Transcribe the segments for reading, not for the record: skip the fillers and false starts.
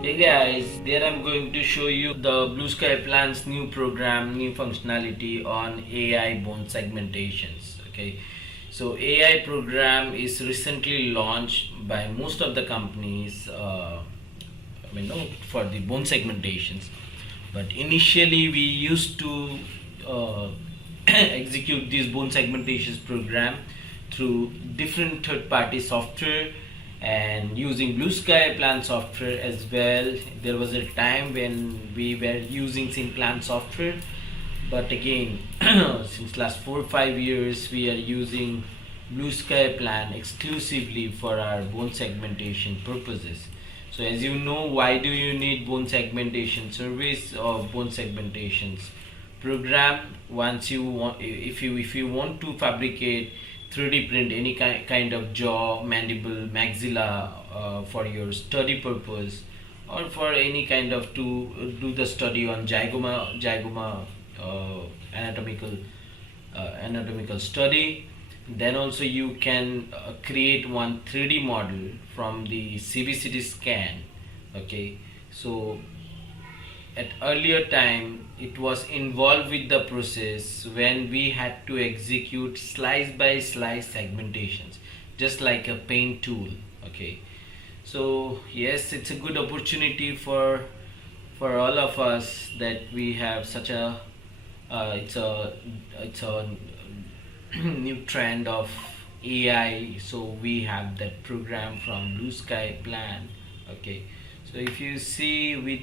Hey guys, there I'm going to show you the Blueskyplan's new program, new functionality on AI bone segmentations. Okay, so AI program is recently launched by most of the companies. No, for the bone segmentations, but initially we used to uh, execute this bone segmentations program through different third-party software and using Blueskyplan software as well. There was a time when we were using implant software, but again, since last 4 or 5 years, we are using Blueskyplan exclusively for our bone segmentation purposes. So, as you know, why do you need bone segmentation service or bone segmentations program? Once you want, if you want to fabricate 3D print any kind of jaw, mandible, maxilla for your study purpose, or for any kind of to do the study on zygoma anatomical anatomical study. Then also you can create one 3D model from the CBCT scan. Okay, so at earlier time it was involved with the process when we had to execute slice by slice segmentations just like a paint tool. Okay, so yes, it's a good opportunity for all of us that we have such a it's a new trend of AI, so we have that program from Blueskyplan. Okay, so if you see, with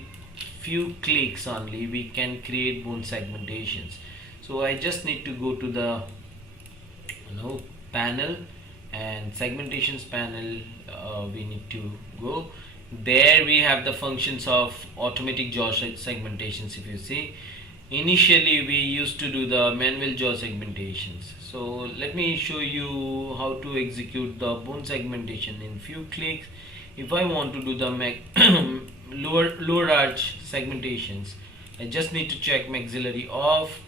few clicks only we can create bone segmentations. So I just need to go to the panel, and segmentations panel. We need to go there. We have the functions of automatic jaw segmentations. If you see, initially we used to do the manual jaw segmentations. So let me show you how to execute the bone segmentation in few clicks. If I want to do the lower arch segmentations, I just need to check maxillary off.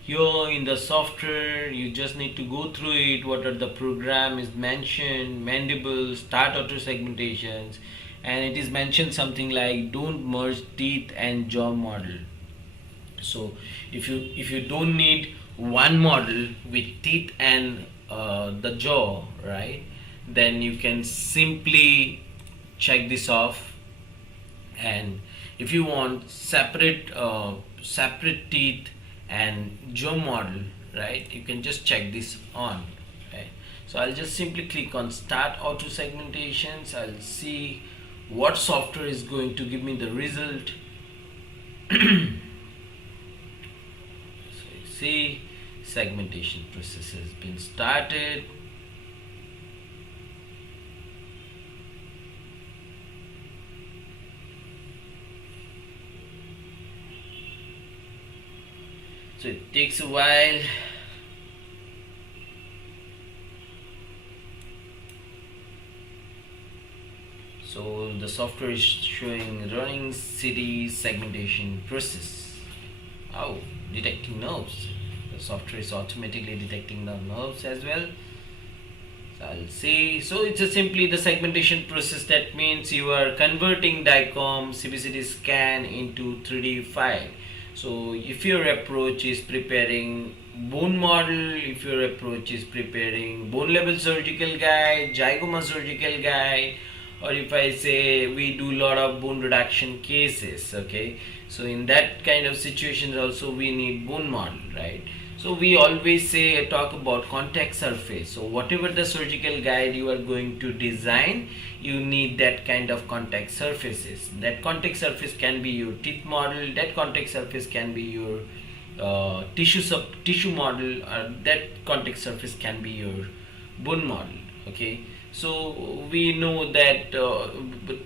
Here in the software you just need to go through it, what are the program is mentioned, mandible, start auto segmentations, and it is mentioned something like don't merge teeth and jaw model. So if you don't need one model with teeth and the jaw, right, then you can simply check this off. And if you want separate teeth and jaw model, right, you can just check this on. Right, so I'll just simply click on start auto segmentations. I'll see what software is going to give me the result. See, segmentation process has been started. So it takes a while. So the software is showing running city segmentation process. Oh, detecting nerves. The software is automatically detecting the nerves as well. So I'll see. So it's simply the segmentation process. That means you are converting DICOM CBCT scan into 3D file. So if your approach is preparing bone model, if your approach is preparing bone level surgical guide, zygoma surgical guide, or if I say we do lot of bone reduction cases, okay, so in that kind of situations also we need bone model, right? So we always say talk about contact surface. So whatever the surgical guide you are going to design, you need that kind of contact surfaces. That contact surface can be your teeth model, that contact surface can be your tissue model, or that contact surface can be your bone model. Okay, so we know that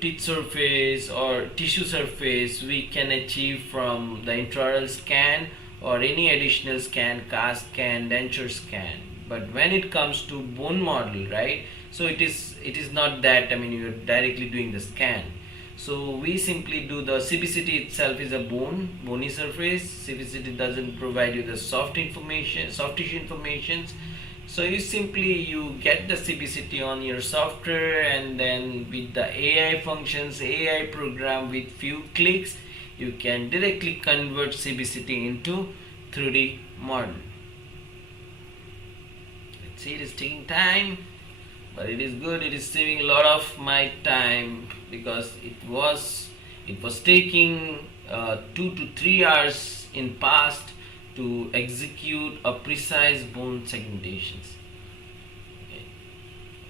teeth surface or tissue surface we can achieve from the intraoral scan or any additional scan, cast scan, denture scan. But when it comes to bone model, right, so it is not that, I mean, you're directly doing the scan. So we simply do the CBCT itself is a bony surface. CBCT doesn't provide you the soft tissue informations. So you get the CBCT on your software, and then with the AI functions, AI program, with few clicks you can directly convert CBCT into 3D model. Let's see, it is taking time, but it is good. It is saving a lot of my time, because it was taking 2 to 3 hours in past to execute a precise bone segmentations.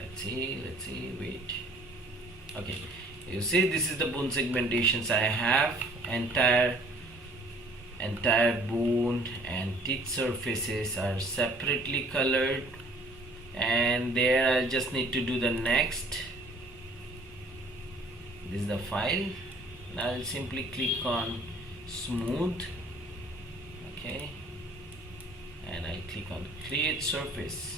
Okay, let's see, wait. Okay, you see, this is the bone segmentations I have. Entire bone and teeth surfaces are separately colored, and there I just need to do the next. This is the file. Now I'll simply click on smooth. Okay, and I click on create surface.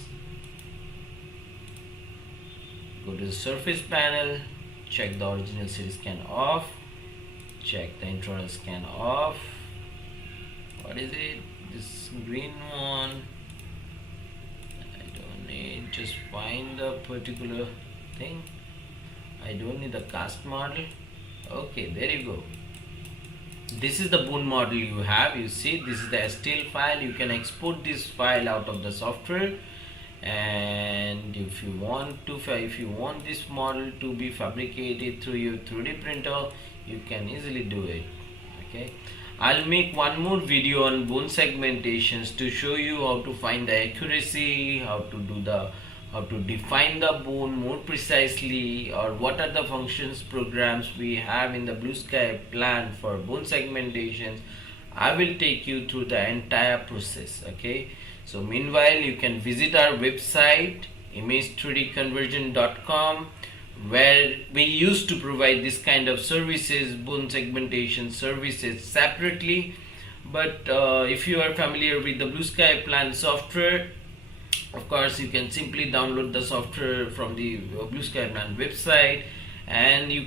Go to the surface panel, check the original series scan off, check the intraoral scan off. What is it? This green one. I don't need, just find the particular thing. I don't need the cast model. Okay, there you go. This is the bone model you have. You see, this is the STL file. You can export this file out of the software, and if you want this model to be fabricated through your 3D printer, you can easily do it. Okay, I'll make one more video on bone segmentations to show you how to find the accuracy, how to define the bone more precisely, or what are the functions programs we have in the Blueskyplan for bone segmentations. I will take you through the entire process. Okay, so meanwhile you can visit our website image3dconversion.com, where we used to provide this kind of services, bone segmentation services, separately. But if you are familiar with the Blueskyplan software, of course you can simply download the software from the Blueskyplan website, and you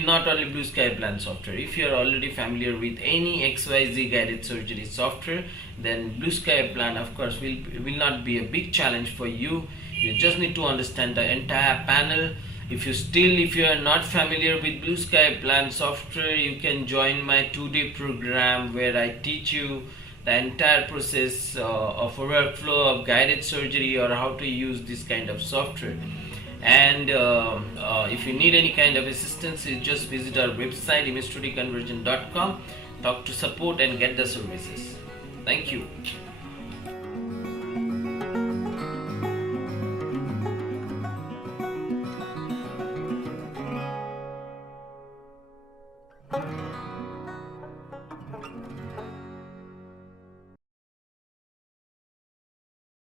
not only Blueskyplan software, if you are already familiar with any XYZ guided surgery software, then Blueskyplan of course will not be a big challenge for you. You just need to understand the entire panel. If you are not familiar with Blueskyplan software, you can join my 2-day program where I teach you the entire process of a workflow of guided surgery, or how to use this kind of software. And if you need any kind of assistance, you just visit our website image3dconversion.com, talk to support and get the services. Thank you.